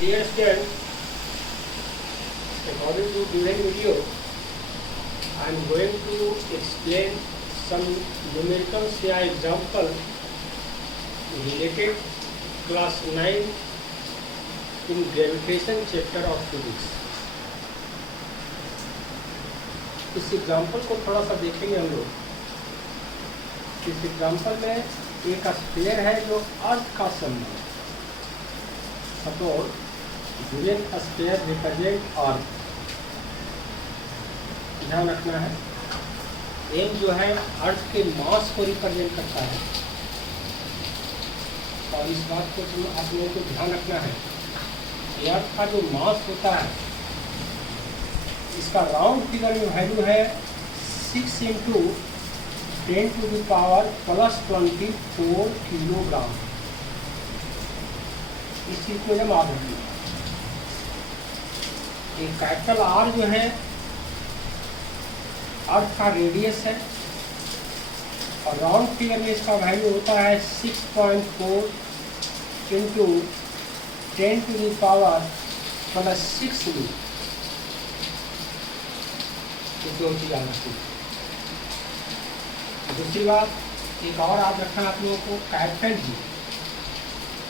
dear students, according to given video, I am going to explain some numericals या example related class 9 in gravitation chapter of physics. इस example को थोड़ा सा देखेंगे हम लोग. इस एग्जाम्पल में एक स्फीयर है जो अर्थ का symbol. Suppose given sphere represent earth. ध्यान रखना है, एम जो है अर्थ के मास को रिप्रेजेंट करता है. और इस बात को आप लोगों को ध्यान रखना है कि अर्थ का जो मास होता है, इसका राउंड फिगर में वैल्यू है 6 × 10⁻+24 किलोग्राम. इस चीज को जब याद रखिए, एक कैपिटल आर जो है अर्थ का रेडियस है और राउंड फिगर में इसका वैल्यू होता है 6.4 × 10⁻+6 मीटर. दूसरी बात एक और याद रखना आप लोगों को,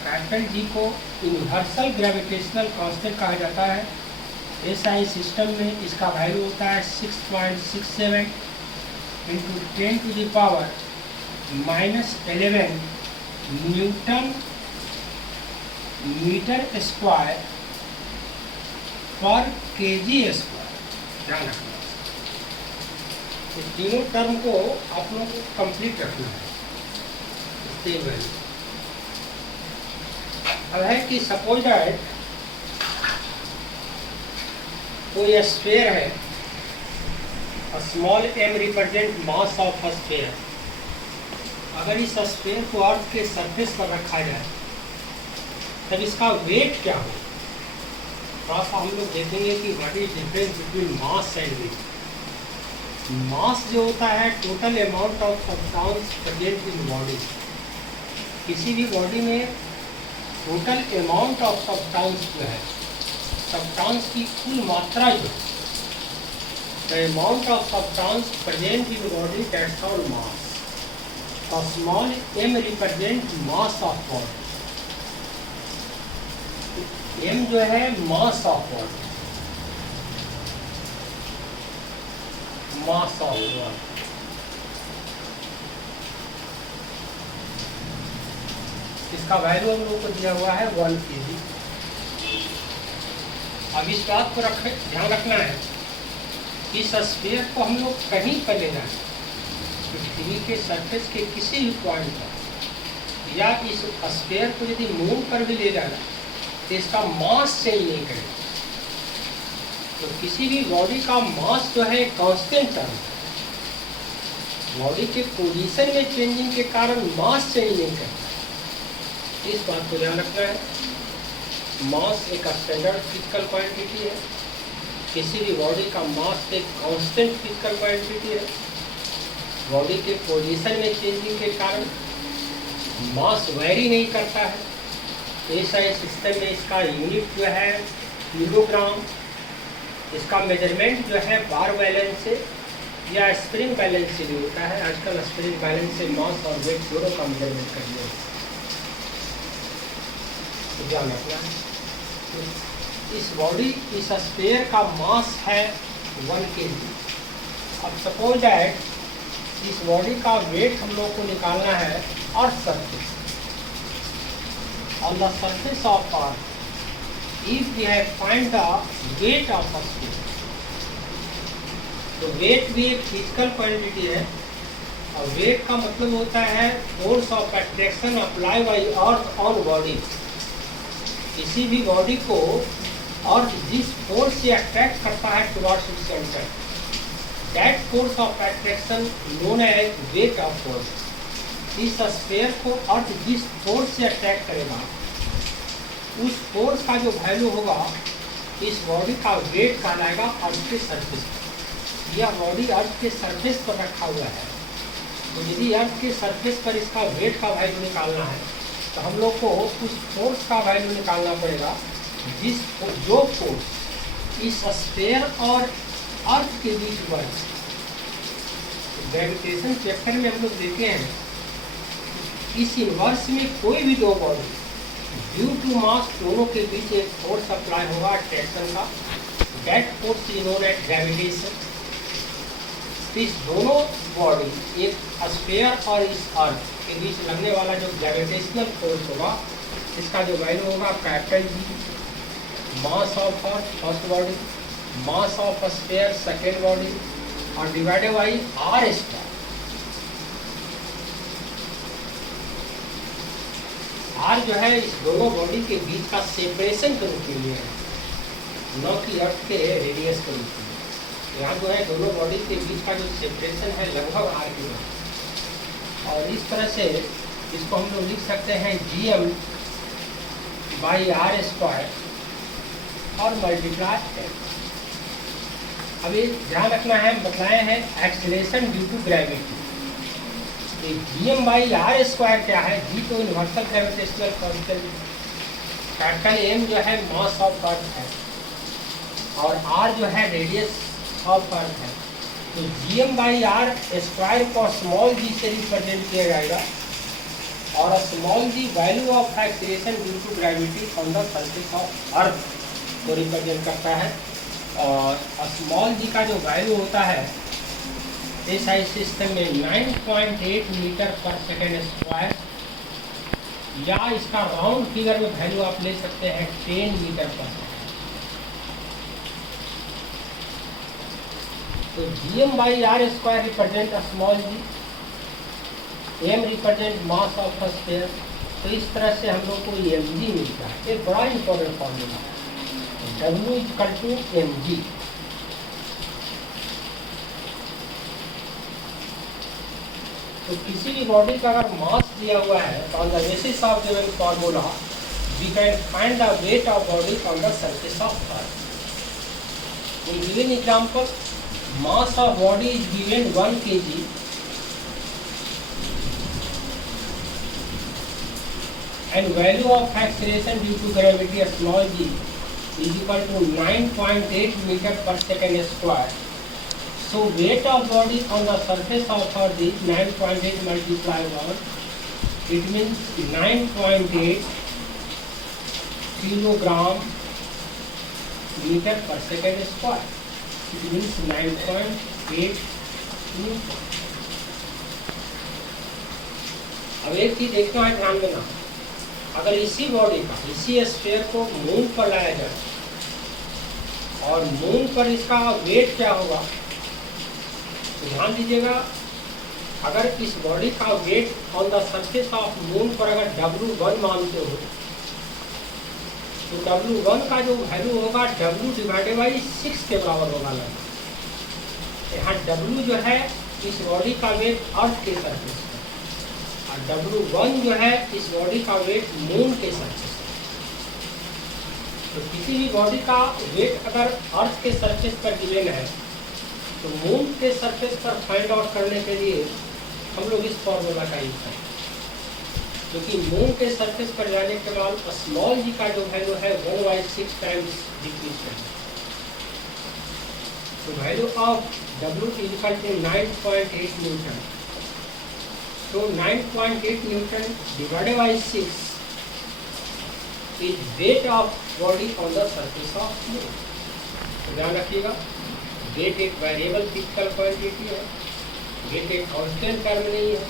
कैपिटल जी को यूनिवर्सल ग्रेविटेशनल कांस्टेंट कहा जाता है. एसआई सिस्टम में इसका वैल्यू होता है 6.67 × 10⁻⁻11 न्यूटन मीटर स्क्वायर पर केजी स्क्वायर. ध्यान रखना, इस तीनों टर्म को आप लोगों को कंप्लीट रखना है. सेम वैल्यू अब है कि सपोज दैट कोई स्फीयर है, small m represent mass of sphere. अगर इस स्फीयर को अर्थ के सरफेस पर रखा जाए तब इसका वेट क्या हो. थोड़ा सा हम लोग देखेंगे कि what is difference between mass and weight. Mass जो होता है total amount of substance present in body. किसी भी बॉडी में टोटल अमाउंट ऑफ सब्सटेंस जो है, सब्सटेंस की कुल मात्रा जो है, the amount of substance present in body, that's called mass. और small m represent mass of body. m जो है mass of body, mass of body. इसका वैल्यू हम लोगों को दिया हुआ है 1 kg. अब इस बात को ध्यान रखना है, इस स्फीयर को हम लोग कहीं पर ले जाए, पृथ्वी के सरफेस के किसी भी पॉइंट पर, या इस स्फीयर को यदि मून पर भी ले जाना तो इसका मास चेंज नहीं करेगा. तो किसी भी बॉडी का मास जो है कांस्टेंट टर्म. बॉडी के पोजीशन में चेंजिंग के कारण मास चेंज नहीं करता. इस बात को ध्यान रखना है. मास एक स्टैंडर्ड फिजिकल क्वांटिटी है. किसी भी बॉडी का मास एक कांस्टेंट फिजिकल क्वांटिटी है. बॉडी के पोजीशन में चेंजिंग के कारण मास वेरी नहीं करता है. एसआई सिस्टम में इसका यूनिट जो है किलोग्राम. इसका मेजरमेंट जो है बार बैलेंस से या स्प्रिंग बैलेंस से भी होता है. आजकल स्प्रिंग बैलेंस से मास और वेट दोनों का मेजरमेंट कर लिया. ध्यान रखना है, इस बॉडी, इस स्फीयर का मास है 1 kg. अब सपोज दैट इस बॉडी का वेट हम लोग को निकालना है earth surface. On the surface of earth, if we have find the weight of a sphere, तो वेट भी एक फिजिकल क्वांटिटी है. और वेट का मतलब होता है force of attraction apply bye earth on body. किसी भी बॉडी को अर्थ जिस फोर्स से अट्रैक्ट करता है towards its centre, that force of attraction known as weight of body. इस स्फीयर को अर्थ जिस फोर्स से अट्रैक्ट करेगा, उस फोर्स का जो वैल्यू होगा इस बॉडी का वेट कहलाएगा अर्थ के सरफेस पर. यह बॉडी अर्थ के सरफेस पर रखा हुआ है. तो यदि अर्थ के सरफेस पर इसका वेट का वैल्यू निकालना है तो हम लोग को उस फोर्स का वैल्यू निकालना पड़ेगा जो फोर्स इस स्फीयर और अर्थ के बीच हुआ है, ग्रेविटेशन चैप्टर में हम लोग देखे हैं, इस यूनिवर्स में कोई भी दो बॉडी ड्यू टू मास दोनों के बीच एक फोर्स अप्लाई होगा अट्रैक्शन का, that force is known as gravitation. इस दोनों बॉडी एक स्फीयर और इस अर्थ के बीच लगने वाला जो ग्रेविटेशनल फोर्स होगा, इसका जो वैल्यू होगा capital G, mass of earth first body, mass of sphere second body, और divided by r square. R जो है इस दोनों बॉडी के बीच का सेपरेशन के रूप में लिया है, न कि अर्थ के रेडियस के रूप में। यहाँ जो है दोनों बॉडी के बीच का जो सेपरेशन है लगभग आर के बराबर, और इस तरह से इसको हम लोग लिख सकते हैं gm बाई आर स्क्वायर और मल्टीप्लाई। अब ये ध्यान रखना है, बताए हैं acceleration due to gravity. gm by r square क्या है? g तो universal gravitational constant, capital m जो है मास ऑफ अर्थ है, और r जो है रेडियस ऑफ अर्थ है। तो gm बाई आर स्क्वायर को स्मॉल g से रिप्रेजेंट किया जाएगा, और small g value of acceleration due to gravity on the surface of earth को रिप्रेजेंट करता है। और स्मॉल g का जो वैल्यू होता है SI सिस्टम में 9.8 मीटर पर सेकेंड स्क्वायर, या इसका राउंड फिगर में वैल्यू आप ले सकते हैं 10 मीटर पर। तो gm by r square represent small g, m represent mass of sphere. तो इस तरह से हम लोग को mg मिलता है। एक बड़ा इंपॉर्टेंट फॉर्मूला है, W इक्वल टू mg। तो किसी भी बॉडी का अगर मास दिया हुआ है तो on the basis of given formula we can find the weight of body on the surface of earth. In given example, mass of body is given 1 kg and value of acceleration due to gravity small g is equal to 9.8 meter per second square. So weight of body on the surface of earth is 9.8 multiplied 1. It means 9.8 kilogram meter per second square. It means 9.8 Newton. अब एक चीज देखना है, ध्यान देना, अगर इसी body का, इसी स्फीयर को मून पर लाया जाए और मून पर इसका वेट क्या होगा, तो ध्यान दीजिएगा, अगर इस बॉडी का weight on the surface of moon पर अगर W1 मानते हो, तो W1 का जो वैल्यू होगा W डिवाइडेड बाई 6 के बराबर होगा। यहाँ W जो है इस बॉडी का वेट अर्थ के सरफेस पर, और W1 जो है इस बॉडी का वेट मून के सरफेस पर। तो किसी भी बॉडी का वेट अगर अर्थ के सरफेस पर गिवन है, तो मून के सरफेस पर फाइंड आउट करने के लिए हम लोग इस फॉर्मूला का यूज करें, क्योंकि मून के सरफेस पर जाने के बाद स्मॉल जी का जो वैल्यू है 1/6 टाइम्स डिक्रीज करें। तो value of W is equal to 9.8 newton. तो 9.8 newton divided by 6 is weight of body on the surface of moon. तो ध्यान रखिएगा, वेट एक वेरिएबल फिजिकल क्वांटिटी है, वेट एक कांस्टेंट टर्म नहीं है।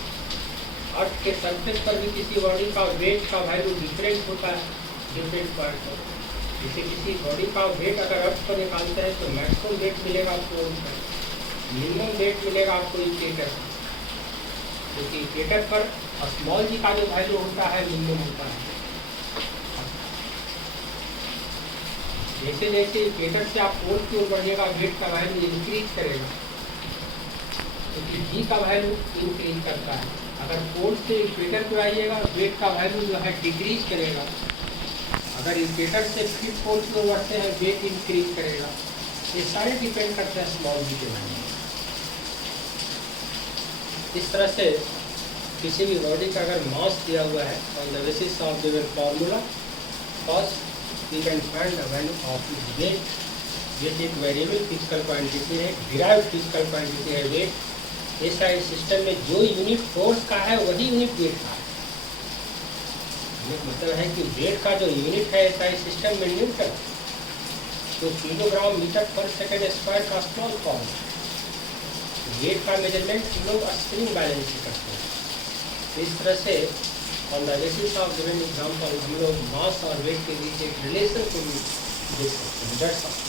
अर्थ के सरफेस पर भी किसी बॉडी का वेट का वैल्यू डिफरेंट होता है डिफरेंट पॉइंट पर। जैसे किसी बॉडी का वेट अगर अर्थ पर निकालते हैं तो मैक्सिमम वेट मिलेगा आपको, मिनिमम वेट मिलेगा आपको इक्वेटर पर, क्योंकि इक्वेटर पर स्मॉल जी का जो वैल्यू होता है मिनिमम होता है। जैसे जैसे इक्वेटर से आप पोल की ओर बढ़िएगा, वेट का वैल्यू इंक्रीज करेगा, क्योंकि जी का वैल्यू इंक्रीज करता है। अगर पोल से इक्वेटर पर आइएगा, वेट का वैल्यू जो है डिक्रीज करेगा। अगर इक्वेटर से फिर पोल की ओर बढ़ते हैं, वेट इंक्रीज करेगा। ये सारे डिपेंड करते हैं स्मॉल जी के वैल्यू। इस तरह से किसी भी बॉडी का अगर मास दिया हुआ है on the basis of given formula, first we can find the value of its weight. weight एक वेरिएबल फिजिकल क्वांटिटी है, डिराइव्ड फिजिकल क्वांटिटी है वेट। एसआई सिस्टम में जो यूनिट फोर्स का है वही यूनिट वेट का है। मतलब है कि वेट का जो यूनिट है एसआई सिस्टम में न्यूटन, तो किलोग्राम मीटर पर सेकेंड स्क्वायर का स्मॉल फॉर्म। वेट का मेजरमेंट हम लोग स्प्रिंग बैलेंस से करते हैं। इस तरह से on the basis of given example हम लोग मास और वेट के बीच एक रिलेशन को भी देख सकते हैं। That's all.